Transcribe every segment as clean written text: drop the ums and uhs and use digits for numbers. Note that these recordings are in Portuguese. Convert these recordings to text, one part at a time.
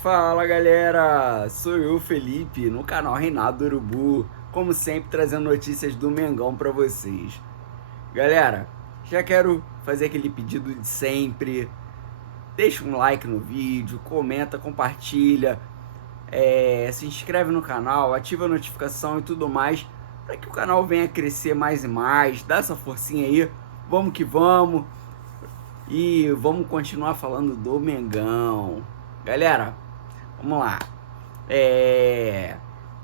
Fala galera, sou eu, Felipe, no canal Reinado Urubu, como sempre trazendo notícias do Mengão pra vocês. Galera, já quero fazer aquele pedido de sempre, deixa um like no vídeo, comenta, compartilha, se inscreve no canal, ativa a notificação e tudo mais, para que o canal venha crescer mais e mais, dá essa forcinha aí, vamos que vamos, e vamos continuar falando do Mengão. Galera, vamos lá.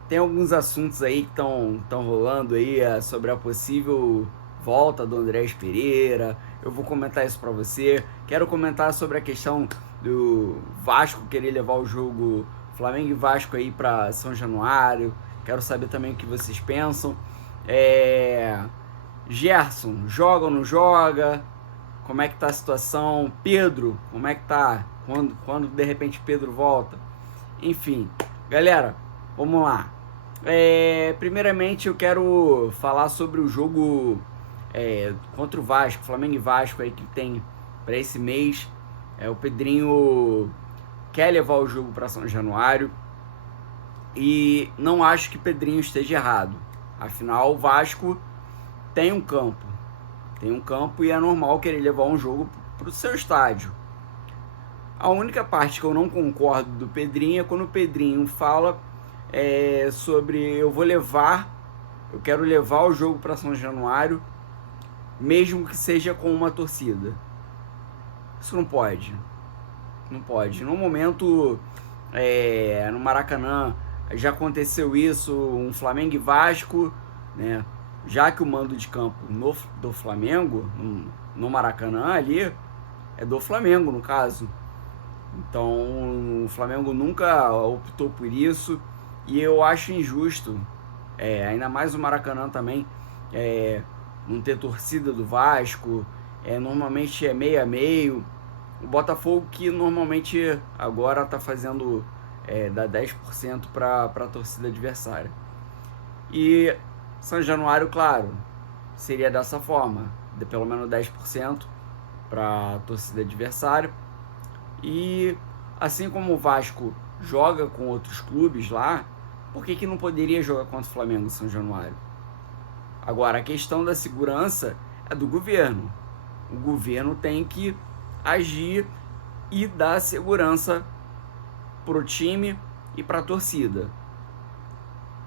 Tem alguns assuntos aí que estão rolando aí sobre a possível volta do Andrés Pereira. Eu vou comentar isso para você. Quero comentar sobre a questão do Vasco querer levar o jogo Flamengo e Vasco aí para São Januário. Quero saber também o que vocês pensam. Gerson, joga ou não joga? Como é que tá a situação? Pedro, como é que tá? Quando de repente Pedro volta? Enfim, galera, vamos lá. Primeiramente eu quero falar sobre o jogo contra o Vasco, Flamengo e Vasco aí que tem para esse mês. O Pedrinho quer levar o jogo para São Januário e não acho que Pedrinho esteja errado. Afinal, o Vasco tem um campo e é normal querer levar um jogo para o seu estádio. A única parte que eu não concordo do Pedrinho é quando o Pedrinho fala sobre eu quero levar o jogo para São Januário, mesmo que seja com uma torcida. Isso não pode. Não pode. No momento, no Maracanã, já aconteceu isso, um Flamengo e Vasco, né? Já que o mando de campo do Flamengo, no Maracanã ali, é do Flamengo, no caso. Então, o Flamengo nunca optou por isso e eu acho injusto, ainda mais o Maracanã também, não ter torcida do Vasco, normalmente é meio a meio. O Botafogo que normalmente agora está fazendo dá 10% para a torcida adversária. E São Januário, claro, seria dessa forma, de pelo menos 10% para a torcida adversária. E assim como o Vasco joga com outros clubes lá, por que não poderia jogar contra o Flamengo em São Januário? Agora, a questão da segurança é do governo. O governo tem que agir e dar segurança para o time e para a torcida.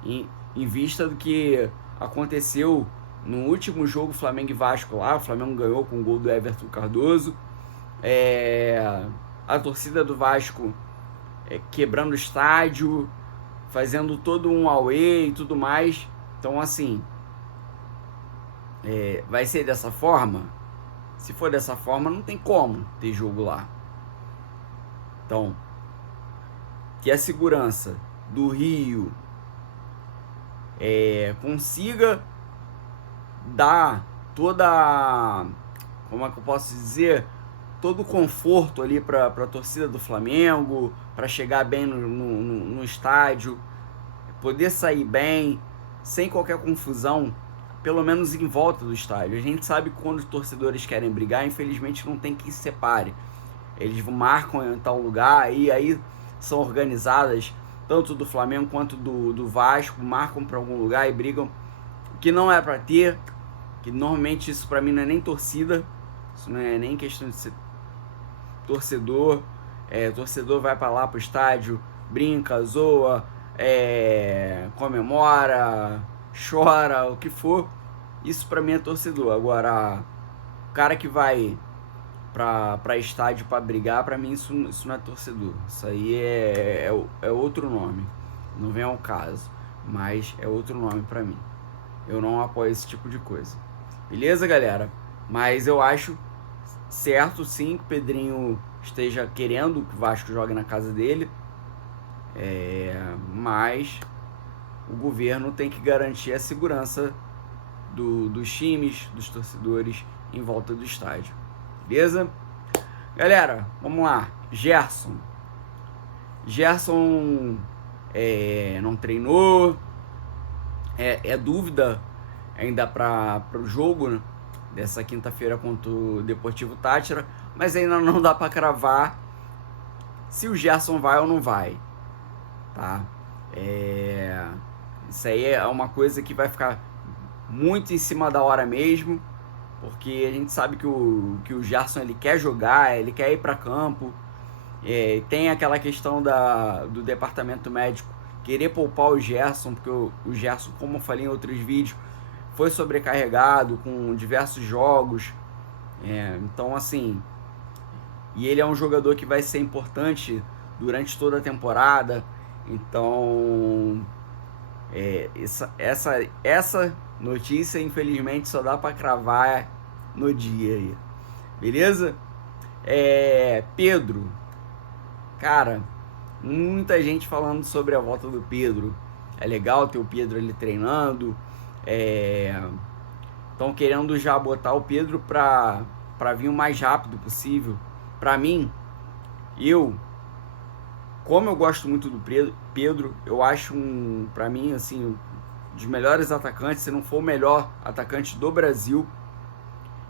Em vista do que aconteceu no último jogo Flamengo e Vasco lá, o Flamengo ganhou com o gol do Everton Cardoso. A torcida do Vasco quebrando o estádio, fazendo todo um auê e tudo mais. Então, assim, vai ser dessa forma? Se for dessa forma, não tem como ter jogo lá. Então, que a segurança do Rio consiga dar toda, como é que eu posso dizer, todo o conforto ali para a torcida do Flamengo, para chegar bem no estádio, poder sair bem, sem qualquer confusão, pelo menos em volta do estádio. A gente sabe que quando os torcedores querem brigar, infelizmente não tem quem se separe. Eles marcam em tal lugar e aí são organizadas, tanto do Flamengo quanto do Vasco, marcam para algum lugar e brigam, que não é para ter, que normalmente isso para mim não é nem torcida, isso não é nem questão de ser torcedor. Torcedor vai para lá pro estádio, brinca, zoa, comemora, chora, o que for. Isso para mim é torcedor. Agora, o cara que vai para estádio para brigar, para mim isso não é torcedor. Isso aí é outro nome. Não vem ao caso, mas é outro nome para mim. Eu não apoio esse tipo de coisa. Beleza, galera? Mas eu acho certo sim que o Pedrinho esteja querendo que o Vasco jogue na casa dele, mas o governo tem que garantir a segurança dos times, dos torcedores em volta do estádio. Beleza? Galera, vamos lá. Gerson não treinou, dúvida ainda para o jogo, né, dessa quinta-feira contra o Deportivo Táchira, mas ainda não dá para cravar se o Gerson vai ou não vai, tá? Isso aí é uma coisa que vai ficar muito em cima da hora mesmo, porque a gente sabe que o Gerson ele quer jogar, ele quer ir para campo. Tem aquela questão do departamento médico querer poupar o Gerson, porque o Gerson, como eu falei em outros vídeos, foi sobrecarregado com diversos jogos. Então, assim, e ele é um jogador que vai ser importante durante toda a temporada. Então, essa notícia, infelizmente, só dá para cravar no dia aí. Beleza? Pedro. Cara, muita gente falando sobre a volta do Pedro. É legal ter o Pedro ali treinando. Estão querendo já botar o Pedro para vir o mais rápido possível. Para mim, como eu gosto muito do Pedro, eu acho para mim, assim, um dos melhores atacantes, se não for o melhor atacante do Brasil.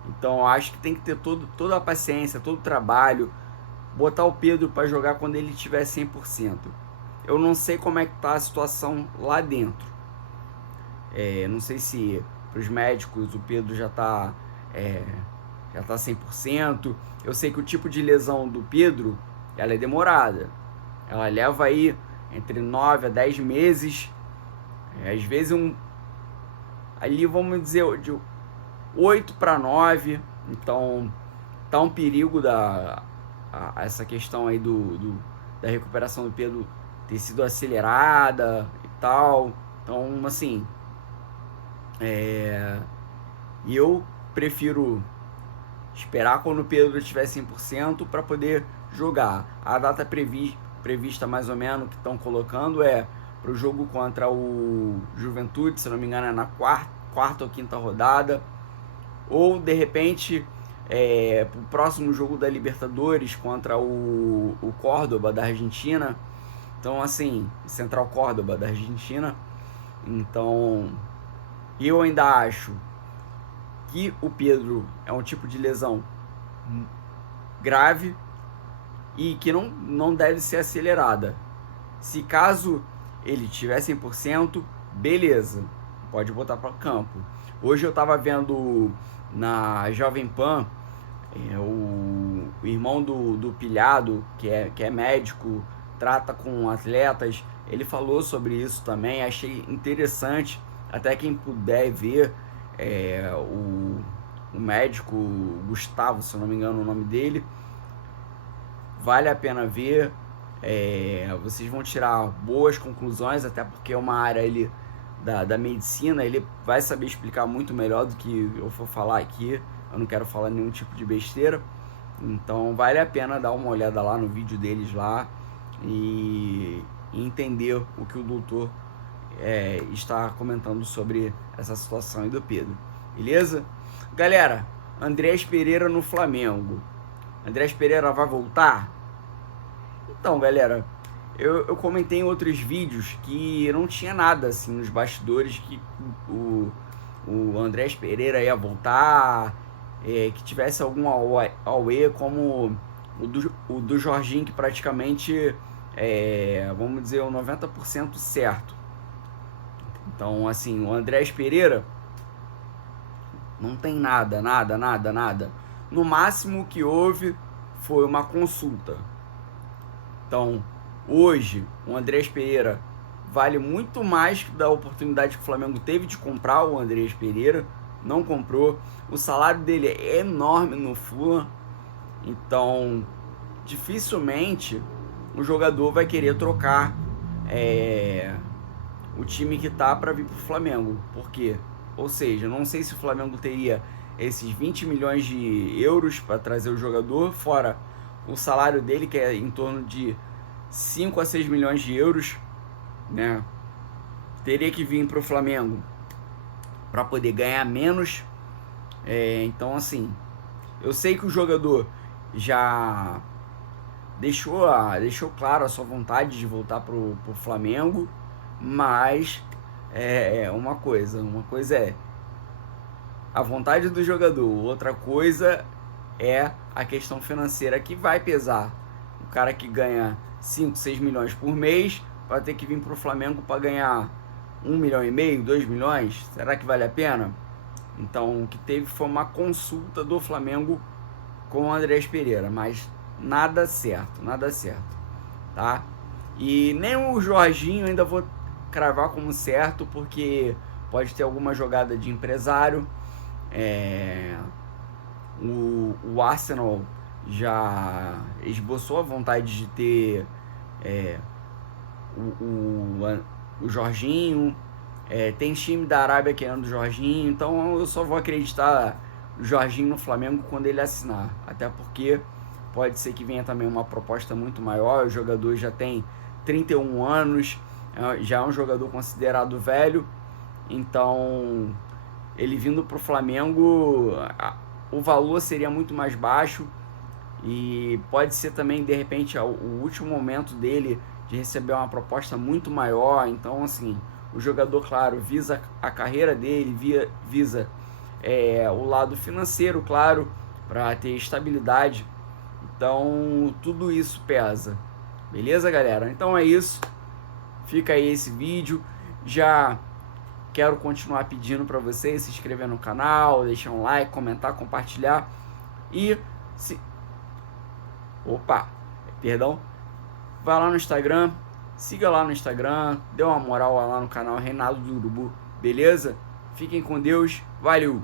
Então, eu acho que tem que ter toda a paciência, todo o trabalho, botar o Pedro para jogar quando ele tiver 100%. Eu não sei como é que tá a situação lá dentro. Não sei se para os médicos o Pedro já tá 100%. Eu sei que o tipo de lesão do Pedro, ela é demorada. Ela leva aí entre 9 a 10 meses. Às vezes ali vamos dizer de 8 para 9. Então tá um perigo essa questão aí da recuperação do Pedro ter sido acelerada e tal. Então, assim, eu prefiro esperar quando o Pedro estiver 100% para poder jogar. A data prevista mais ou menos que estão colocando para o jogo contra o Juventude, se não me engano é na quarta ou quinta rodada, ou de repente o próximo jogo da Libertadores contra o Córdoba da Argentina. Então, assim, Central Córdoba da Argentina. Então, eu ainda acho que o Pedro é um tipo de lesão grave e que não deve ser acelerada. Se caso ele tiver 100%, beleza, pode botar para campo. Hoje eu estava vendo na Jovem Pan o irmão do Pilhado, que é médico, trata com atletas, ele falou sobre isso também. Achei interessante, até quem puder ver o médico Gustavo, se eu não me engano o nome dele, vale a pena ver. Vocês vão tirar boas conclusões, até porque é uma área ali da medicina, ele vai saber explicar muito melhor do que eu for falar aqui. Eu não quero falar nenhum tipo de besteira, então vale a pena dar uma olhada lá no vídeo deles lá e entender o que o doutor está comentando sobre essa situação aí do Pedro. Beleza? Galera, Andrés Pereira no Flamengo. Andrés Pereira vai voltar? Então, galera, eu comentei em outros vídeos que não tinha nada assim nos bastidores que o Andrés Pereira ia voltar, que tivesse algum auê como o do Jorginho, que praticamente vamos dizer, o 90% certo. Então, assim, o Andrés Pereira não tem nada. No máximo que houve foi uma consulta. Então, hoje, o Andrés Pereira vale muito mais da oportunidade que o Flamengo teve de comprar o Andrés Pereira. Não comprou. O salário dele é enorme no Fulham. Então, dificilmente o jogador vai querer trocar o time que tá para vir pro Flamengo. Por quê? Ou seja, não sei se o Flamengo teria esses 20 milhões de euros para trazer o jogador, fora o salário dele, que é em torno de 5 a 6 milhões de euros, né? Teria que vir pro Flamengo para poder ganhar menos. Então, assim, eu sei que o jogador já deixou claro a sua vontade de voltar pro Flamengo, mas uma coisa é a vontade do jogador, outra coisa é a questão financeira que vai pesar. cara que ganha 5, 6 milhões por mês vai ter que vir para o Flamengo para ganhar 1,5 milhão, 2 milhões? Será que vale a pena? Então, o que teve foi uma consulta do Flamengo com o Andrés Pereira, mas nada certo, tá? E nem o Jorginho ainda vou cravar como certo, porque pode ter alguma jogada de empresário. O Arsenal já esboçou a vontade de ter o Jorginho. Tem time da Arábia querendo o Jorginho, então eu só vou acreditar no Jorginho no Flamengo quando ele assinar, até porque pode ser que venha também uma proposta muito maior. O jogador já tem 31 anos, já é um jogador considerado velho, então ele vindo para o Flamengo, o valor seria muito mais baixo e pode ser também, de repente, o último momento dele de receber uma proposta muito maior. Então, assim, o jogador, claro, visa a carreira dele, visa o lado financeiro, claro, para ter estabilidade. Então, tudo isso pesa. Beleza, galera? Então é isso. Fica aí esse vídeo. Já quero continuar pedindo para vocês se inscrever no canal, deixar um like, comentar, compartilhar. E vai lá no Instagram, siga lá no Instagram, dê uma moral lá no canal Reinaldo do Urubu, beleza? Fiquem com Deus, valeu!